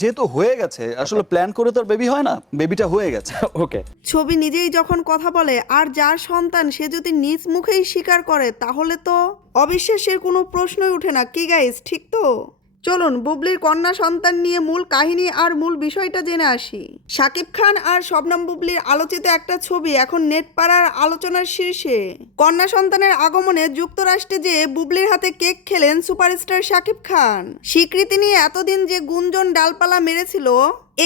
যেহেতু হয়ে গেছে, আসলে প্ল্যান করে তো বেবি হয় না, বেবিটা হয়ে গেছে। ওকে। ছবি নিজেই যখন কথা বলে আর যার সন্তান সে যদি নিজ মুখেই স্বীকার করে তাহলে তো অবিশ্বাসের কোনো প্রশ্নই ওঠে না, কি গাইস, ঠিক তো? চলুন বুবলির কন্যা সন্তান নিয়ে মূল কাহিনী আর মূল বিষয়টা জেনে আসি। শাকিব খান আর শবনম বুবলির আলোচিত একটা ছবি এখন নেট পাড়ার আলোচনার শীর্ষে। কন্যা সন্তানের আগমনে যুক্তরাষ্ট্রে যে বুবলির হাতে কেক খেলেন সুপারস্টার শাকিব খান, স্বীকৃতি নিয়ে এতদিন যে গুঞ্জন ডালপালা মেরেছিল,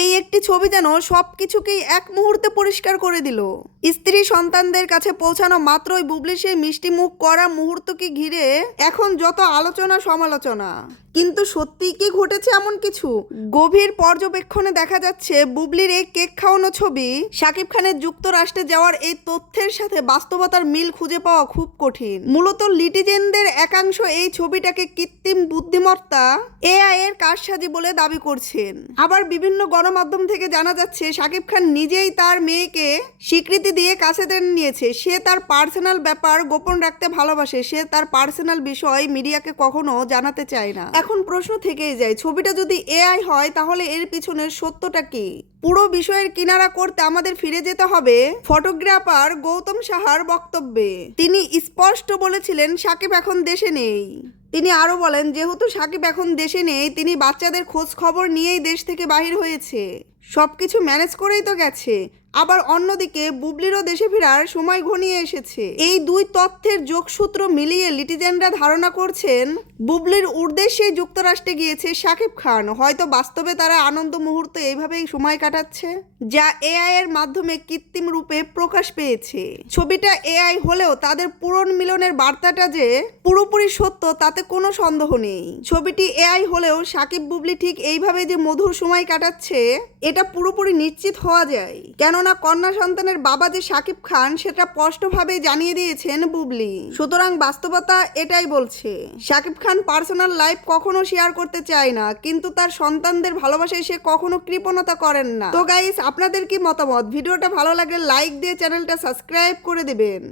এই একটি ছবি যেন সবকিছুকেই এক মুহূর্তে পরিষ্কার করে দিল। স্ত্রী সন্তানদের কাছে পৌঁছানো মাত্রই বুবলির সেই মিষ্টি মুখ করা মুহূর্তকে ঘিরে এখন যত আলোচনা সমালোচনা। কিন্তু সত্যি কি ঘটেছে এমন কিছু? গভীর পর্যবেক্ষণে দেখা যাচ্ছে বুবলির এই কেক খাওয়ানো ছবি শাকিব খানের যুক্তরাষ্ট্রে যাওয়ার এই তথ্যের সাথে বাস্তবতার মিল খুঁজে পাওয়া খুব কঠিন। মূলত লিটিজেনদের একাংশ এই ছবিটাকে কৃত্রিম বুদ্ধিমত্তা এআই এর কারসাজি বলে দাবি করছেন। আবার বিভিন্ন গণমাধ্যম থেকে জানা যাচ্ছে শাকিব খান নিজেই তার মেয়েকে স্বীকৃতি দিয়ে কাছে টেনে নিয়েছে। সে তার পার্সোনাল ব্যাপার গোপন রাখতে ভালোবাসে, সে তার পার্সোনাল বিষয় মিডিয়াকে কখনো জানাতে চায় না। এখন প্রশ্ন থেকেই যায়, ছবিটা যদি এআই হয় তাহলে এর পিছনের সত্যটা কি? পুরো বিষয়ের কিনারা করতে আমাদের ফিরে যেতে হবে ফটোগ্রাফার গৌতম সাহার বক্তব্যে। তিনি স্পষ্ট বলেছিলেন শাকিব এখন দেশে নেই। তিনি আরো বলেন, যেহেতু শাকিব এখন দেশে নেই, তিনি বাচ্চাদের খোঁজ খবর নিয়েই দেশ থেকে বাহির হয়েছে, সবকিছু ম্যানেজ করেই তো গেছে। আবার অন্যদিকে বুবলিরও দেশে ফেরার সময় ঘনিয়ে এসেছে। এই দুই তথ্যের যোগসূত্র মিলিয়ে লিটিজেনরা ধারণা করছেন বুবলির উদ্দেশ্যে যুক্তরাষ্ট্রে গিয়েছে শাকিব খান। হয়তো বাস্তবে তারা আনন্দ মুহূর্ত এইভাবেই সময় কাটাচ্ছে, যা এআই এর মাধ্যমে কৃত্রিম রূপে প্রকাশ পেয়েছে। ছবিটা এআই হলেও তাদের পূরণ মিলনের বার্তাটা যে পুরোপুরি সত্য তাতে কোনো সন্দেহ নেই। ছবিটি এআই হলেও শাকিব বুবলি ঠিক এইভাবে যে মধুর সময় কাটাচ্ছে এটা পুরোপুরি নিশ্চিত হওয়া যায়, কেননা কন্যা সন্তানের বাবা যে শাকিব খান সেটা স্পষ্টভাবে জানিয়ে দিয়েছেন বুবলি। সুতরাং বাস্তবতা এটাই বলছে, শাকিব খান পার্সোনাল লাইফ কখনো শেয়ার করতে চায় না, কিন্তু তার সন্তানদের ভালোবাসায় সে কখনো কৃপণতা করেন না। তো গাইস, আপনাদের কি মতামত? ভিডিওটা ভালো লাগলে লাইক দিয়ে চ্যানেলটা সাবস্ক্রাইব করে দিবেন।